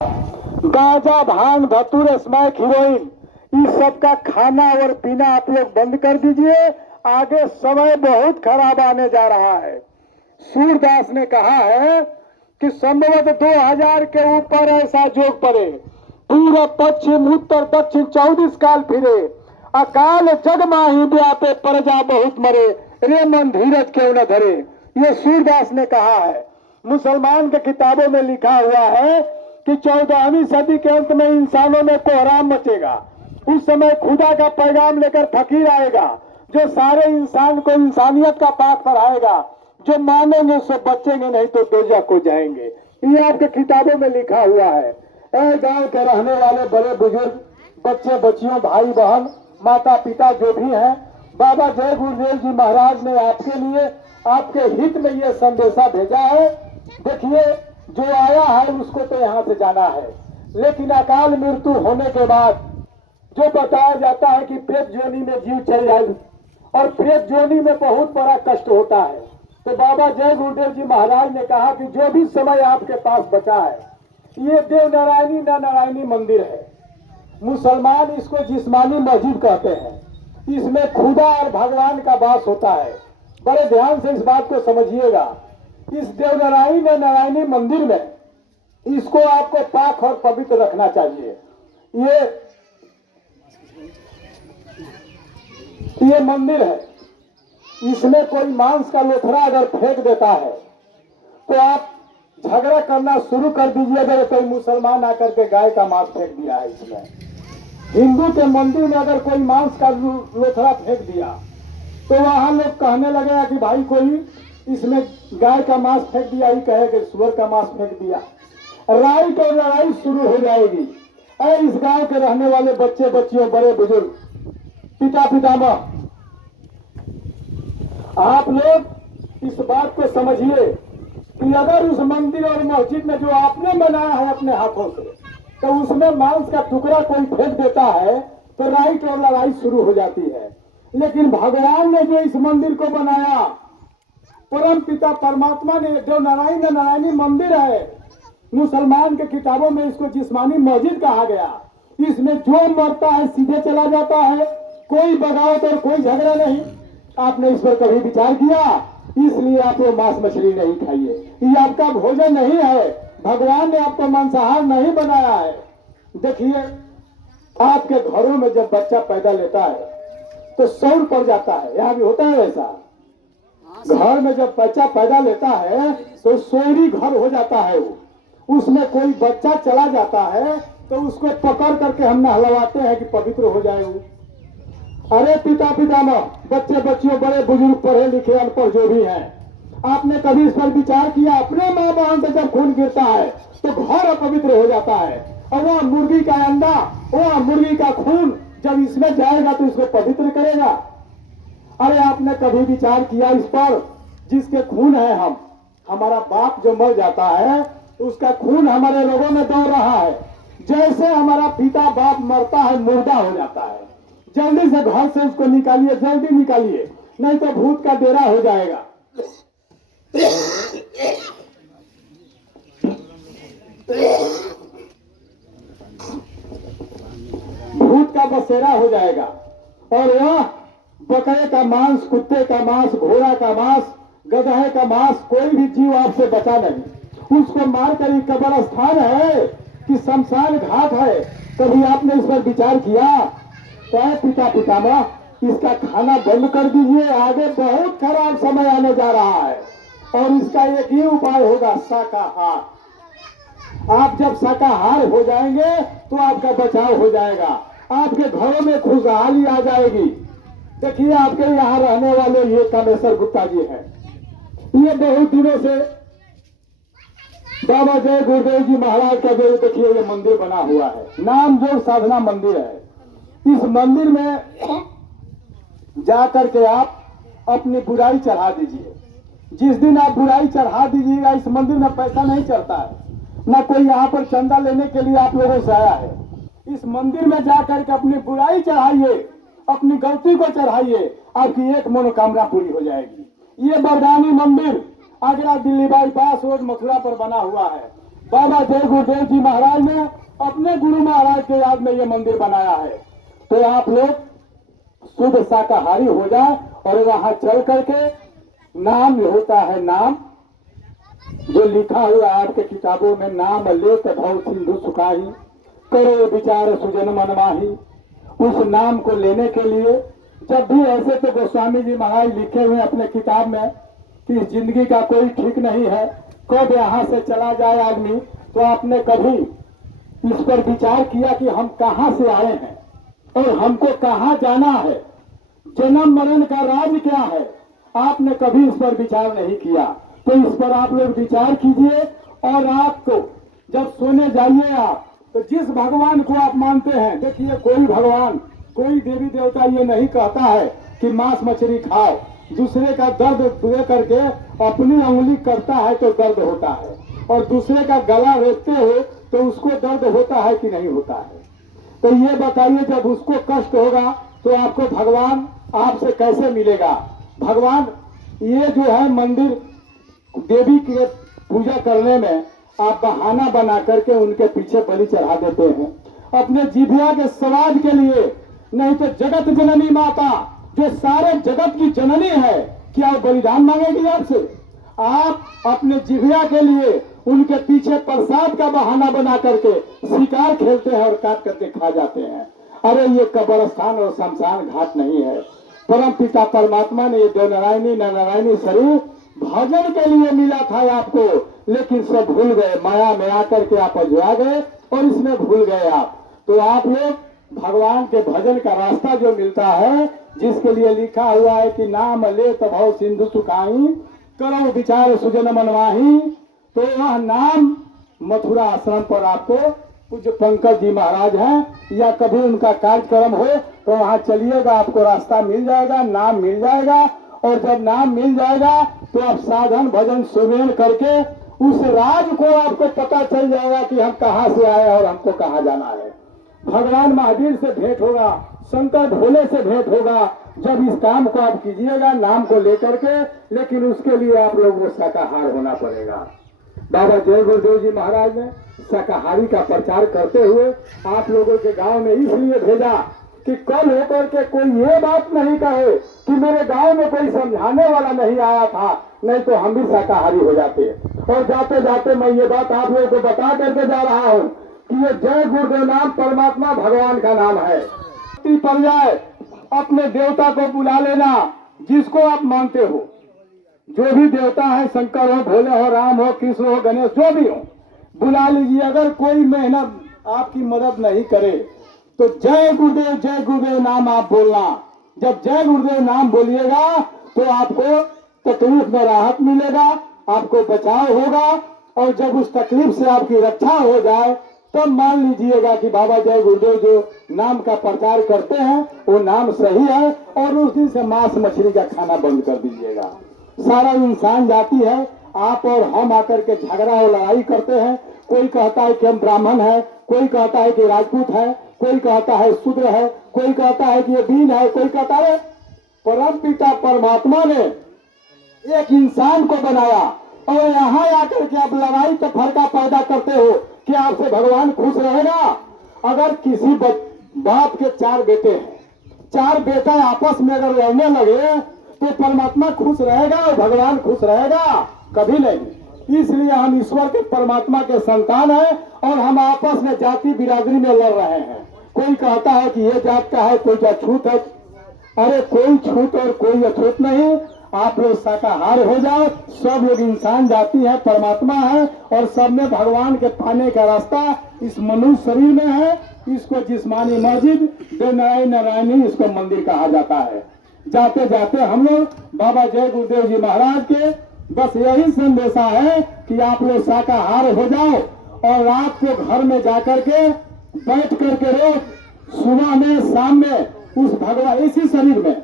गांजा, भांग, धतूर, smack, heroine, इस सब का खाना और पीना आप लोग बंद कर दीजिए। आगे समय बहुत खराब आने जा रहा है। सूरदास ने कहा है कि संभवतः 2000 के ऊपर ऐसा जोग पड़े, पूरब पश्चिम उत्तर दक्षिण 24 काल फिरे, अकाल जग माही व्यापे, प्रजा बहुत मरे, रे मन धीरज क्यों न धरे। ये सूरदास ने कहा है। मुसलमान के किताबों में लिखा हुआ है कि 14वीं सदी के अंत में इंसानों में कोहराम मचेगा। उस समय खुदा का पैगाम लेकर फकीर आएगा जो सारे इंसान को इंसानियत का पाठ पढ़ाएगा। जो मानेंगे सो बचेंगे, नहीं तो दोजख को जाएंगे। ये आपके किताबों में लिखा हुआ है। ऐ गांव के रहने वाले बड़े बुजुर्ग, बच्चे बच्चियों, भाई बहन, माता पिता जो भी हैं, बाबा जय गुरुदेव जी महाराज ने आपके लिए, आपके हित में ये संदेशा भेजा है। देखिए, जो आया है उसको तो यहाँ से जाना है, लेकिन अकाल मृत्यु होने के बाद जो बताया जाता है कि प्रेत जोनी में जीव चल जाए और प्रेत जोनी में बहुत बड़ा कष्ट होता है। तो बाबा जय गुरुदेव जी महाराज ने कहा कि जो भी समय आपके पास बचा है, ये देव नारायणी न नारायणी मंदिर है। मुसलमान इसको जिस्मानी मस्जिद कहते हैं। इसमें खुदा और भगवान का वास होता है। बड़े ध्यान से इस बात को समझिएगा। इस देव नारायणी न नारायणी मंदिर में इसको आपको पाक और पवित्र रखना चाहिए। ये मंदिर है। इसमें कोई मांस का लोथड़ा अगर फेंक देता है तो आप झगड़ा करना शुरू कर दीजिए। अगर कोई मुसलमान आकर के गाय का मांस फेंक दिया है इसमें, हिंदू के मंदिर में अगर कोई मांस का लोथड़ा फेंक दिया तो वहां लोग कहने लगेगा कि भाई कोई इसमें गाय का मांस फेंक दिया, ही कहे कि सुअर का मांस फेंक दिया। राइट और लड़ाई शुरू हो जाएगी। और इस गांव के रहने वाले बच्चे बच्चियों, बड़े बुजुर्ग, पिता पितामह, आप लोग इस बात को समझिए कि अगर उस मंदिर और मस्जिद में जो आपने बनाया है अपने हाथों से, तो उसमें मांस का टुकड़ा कोई फेंक देता है तो राइट और लड़ाई शुरू हो जाती है। लेकिन भगवान ने जो इस मंदिर को बनाया, परम पिता परमात्मा ने, जो नारायण नारायणी मंदिर है, मुसलमान के किताबों में इसको जिस्मानी मस्जिद कहा गया। इसमें जो मरता है सीधे चला जाता है, कोई बगावत और कोई झगड़ा नहीं। आपने इस पर कभी विचार किया? इसलिए आप लोग मांस मछली नहीं खाइए, ये आपका भोजन नहीं है। भगवान ने आपको मांसाहार नहीं बनाया है। देखिए, आपके घरों में जब बच्चा पैदा लेता है तो सौर पड़ जाता है। यहाँ भी होता है ऐसा। घर में जब बच्चा पैदा लेता है तो सोरी घर हो जाता है। वो उसमें कोई बच्चा चला जाता है तो उसको पकड़ करके हम नहलवाते हैं कि पवित्र हो जाए वो। अरे पिता पितामह, बच्चे बच्चियों, बड़े बुजुर्ग, पढ़े लिखे, अनपढ़ जो भी हैं, आपने कभी इस पर विचार किया? अपने माँ बहन से जब खून गिरता है तो घर अपवित्र हो जाता है, और वह मुर्गी का अंडा, वह मुर्गी का खून जब इसमें जाएगा तो इसको पवित्र करेगा। अरे आपने कभी विचार किया इस पर? जिसके खून है हम, हमारा बाप जो मर जाता है उसका खून हमारे लोगों में दौड़ रहा है। जैसे हमारा पिता बाप मरता है, मुर्दा हो जाता है, जल्दी से घर से उसको निकालिए, जल्दी निकालिए, नहीं तो भूत का डेरा हो जाएगा। भूत का बसेरा हो जाएगा। और वह बकरे का मांस, कुत्ते का मांस, घोड़ा का मांस, गधे का मांस, कोई भी जीव आपसे बचा नहीं। उसको मारकर ही कब्र स्थान है कि शमशान घाट है। कभी आपने इस पर विचार किया? क्या पिता पितामह, इसका खाना बंद कर दीजिए। आगे बहुत खराब समय आने जा रहा है और इसका एक ही उपाय होगा, शाकाहार। आप जब शाकाहार हो जाएंगे तो आपका बचाव हो जाएगा, आपके घरों में खुशहाली आ जाएगी। देखिए, आपके यहाँ रहने वाले ये कामेश्वर गुप्ता जी हैं। ये बहुत दिनों से बाबा जय गुरुदेव जी महाराज का जो देखिए ये मंदिर बना हुआ है, नाम जो साधना मंदिर है। इस मंदिर में जाकर के आप अपनी बुराई चढ़ा दीजिए। जिस दिन आप बुराई चढ़ा दीजिएगा, इस मंदिर में पैसा नहीं चढ़ता है, ना कोई यहाँ पर चंदा लेने के लिए आप लोगों से आया है। इस मंदिर में जाकर के अपनी बुराई चढ़ाइए, अपनी गलती को चढ़ाइए, आपकी एक मनोकामना पूरी हो जाएगी। ये बरदानी मंदिर आगरा दिल्ली बाईपास रोड मथुरा पर बना हुआ है। बाबा जय गुरुदेव जी महाराज ने अपने गुरु महाराज के याद में ये मंदिर बनाया है। तो आप लोग शुद्ध शाकाहारी हो जाए और वहां चल करके नाम होता है, नाम जो लिखा हुआ आपके किताबों में, नाम लेत भव सिंधु सुखाही करो विचार सुजन मन माही। उस नाम को लेने के लिए जब भी ऐसे तो गोस्वामी जी महाराज लिखे हुए अपने किताब में कि जिंदगी का कोई ठीक नहीं है, कब यहाँ से चला जाए आदमी। तो आपने कभी इस पर विचार किया कि हम कहाँ से आए हैं और हमको कहाँ जाना है, जन्म मरण का राज क्या है? आपने कभी इस पर विचार नहीं किया। तो इस पर आप लोग विचार कीजिए और रात को जब सोने जाइए आप, तो जिस भगवान को आप मानते हैं, देखिए कोई भगवान, कोई देवी देवता ये नहीं कहता है कि मांस मछली खाओ। दूसरे का दर्द दे करके अपनी उंगली करता है तो दर्द होता है, और दूसरे का गला रोकते हो तो उसको दर्द होता है कि नहीं होता है? तो ये बताइए, जब उसको कष्ट होगा तो आपको भगवान आपसे कैसे मिलेगा? भगवान ये जो है मंदिर देवी की पूजा करने में आप बहाना बना करके उनके पीछे बलि चढ़ा देते हैं अपने जीभिया के स्वाद के लिए। नहीं तो जगत जननी माता जो सारे जगत की जननी है, क्या बलिदान मांगेगी आपसे? आप अपने जिभिया के लिए उनके पीछे प्रसाद का बहाना बना करके शिकार खेलते हैं और काट करके खा जाते हैं। अरे ये कब्रस्तान और शमशान घाट नहीं है। परम पिता परमात्मा ने ये दो नारायणी शरीर भजन के लिए मिला था आपको, लेकिन सब भूल गए, माया में आकर के आप अजुआ गए और इसमें भूल गए आप। तो आप लोग भगवान के भजन का रास्ता जो मिलता है, जिसके लिए लिखा हुआ है कि नाम ले तभव सिंधु सुखाई करो विचार सुजन मनवाही, तो वह नाम मथुरा आश्रम पर आपको पूज्य पंकज जी महाराज हैं, या कभी उनका कार्यक्रम हो तो वहां चलिएगा, आपको रास्ता मिल जाएगा, नाम मिल जाएगा। और जब नाम मिल जाएगा तो आप साधन भजन सुमेर करके उस राज को आपको पता चल जाएगा कि हम कहाँ से आए और हमको कहाँ जाना है। भगवान महावीर से भेंट होगा, शंकर भोले से भेंट होगा, जब इस काम को आप कीजिएगा नाम को लेकर के। लेकिन उसके लिए आप लोगों को शाकाहार होना पड़ेगा। बाबा जय गुरुदेव जी महाराज ने शाकाहारी का प्रचार करते हुए आप लोगों के गांव में इसलिए भेजा कि कल होकर के कोई ये बात नहीं कहे कि मेरे गांव में कोई समझाने वाला नहीं आया था, नहीं तो हम भी शाकाहारी हो जाते। और जाते जाते मैं ये बात आप लोगों को बता करके जा रहा हूँ कि ये जय गुरुदेव नाम परमात्मा भगवान का नाम है। पर जाए अपने देवता को बुला लेना, जिसको आप मानते हो, जो भी देवता है, शंकर हो, भोले हो, राम हो, कृष्ण हो, गणेश, जो भी हो, बुला लीजिए। अगर कोई मेहनत आपकी मदद नहीं करे तो जय गुरुदेव नाम आप बोलना। जब जय गुरुदेव नाम बोलिएगा तो आपको तकलीफ में राहत मिलेगा, आपको बचाव होगा, और जब उस तकलीफ से आपकी रक्षा हो जाए तब मान लीजिएगा कि बाबा जय गुरुदेव जो नाम का प्रचार करते हैं वो नाम सही है, और उस दिन से मांस मछली का खाना बंद कर दीजिएगा। सारा इंसान जाति है, आप और हम आकर के झगड़ा और लड़ाई करते हैं। कोई कहता है कि हम ब्राह्मण है, कोई कहता है कि राजपूत है, कोई कहता है शूद्र है, कोई कहता है कि ये बीन है, कोई कहता है। परम पिता परमात्मा ने एक इंसान को बनाया और यहाँ आकर के आप लड़ाई का फरका पैदा करते हो कि आपसे भगवान खुश रहेगा। अगर किसी बाप के 4 बेटे हैं, 4 बेटा आपस में अगर लड़ने लगे तो परमात्मा खुश रहेगा और भगवान खुश रहेगा? कभी नहीं। इसलिए हम ईश्वर के परमात्मा के संतान हैं और हम आपस में जाति बिरादरी में लड़ रहे हैं। कोई कहता है कि ये जात का है, कोई अछूत है। अरे कोई छूत और कोई अछूत नहीं, आप लोग शाकाहार हो जाओ। सब लोग इंसान जाति है, परमात्मा है, और सब में भगवान के पाने का रास्ता इस मनुष्य शरीर में है। इसको जिस्मानी मस्जिद दो नारायणी इसको मंदिर कहा जाता है। जाते जाते हम लोग बाबा जय गुरुदेव जी महाराज के बस यही संदेशा है कि आप लोग शाकाहार हो जाओ और रात को घर में जाकर के बैठ करके रोज सुबह में शाम में उस भगवान इसी शरीर में